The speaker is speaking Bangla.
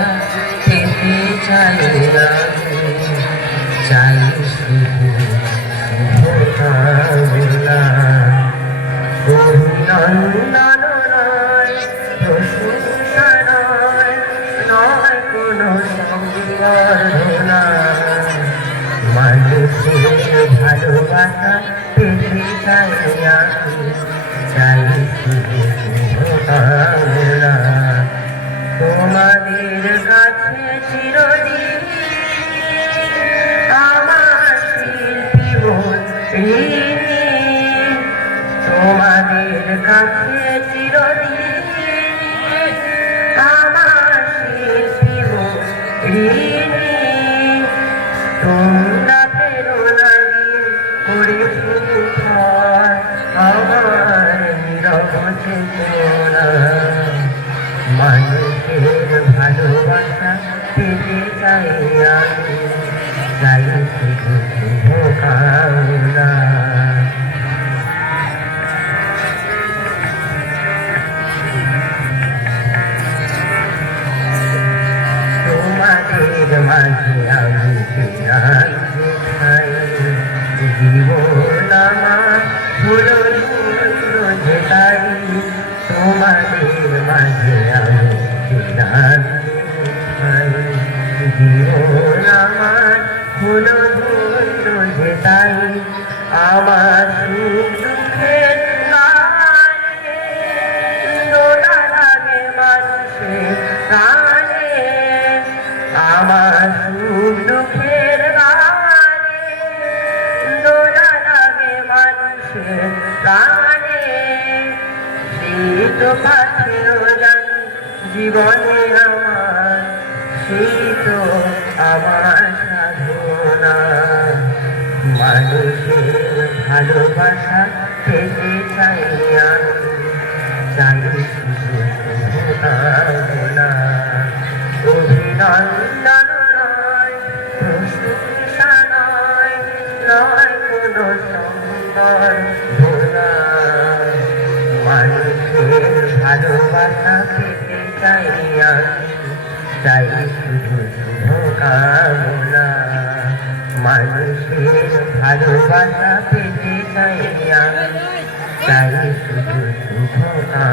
ভালোবাসা পেতে চাই আমি, চাই শুধু শুভকামনা। অভিনন্দন নয়, প্রশংসা নয়, নয় কোনো সংবর্ধনা। মানুষের ভালোবাসা পেতে চাই আমি, চাই শুধু শুভকামনা। তোমাদের কাছে চিরদিন আমার শিল্পী মন ঋণী, তোমাদের কাছে চিরদিন আমার শিল্পী মন ঋণী। তোমরা প্রেরণা করে সুখর আমার নীরব চেতনা। মানুষের ভালোবাসা পেতে চাই আমি, চাই শুধু শুভকামনা। তোমাদের মাঝে আমি চাই, জীবন আমার হলো যেটাই। তোমাদের মাঝে আমি জীবন আমার হলো যেটাই। আমার সুখ দুঃখের গানে দোলা লাগে মানুষের গানে। আমার সুখ দুঃখের গানে দোলা লাগে মানুষের গানে। শীত পাথেও জানি জীবনে আমার, শীত আমার সাধনা। মানুষের ভালোবাসা পেতে চাই আমি, চাই শুধু শুভকামনা। অভিনন্দন নয়, প্রশংসা নয়, নয় কোনো সংবর্ধনা। মানুষের ভালোবাসা পেতে চাই আমি, চাই শুধু শুভকামনা। মানুষের ভালোবাসা পেতে চাই আমি, চাই শুধু শুভকামনা।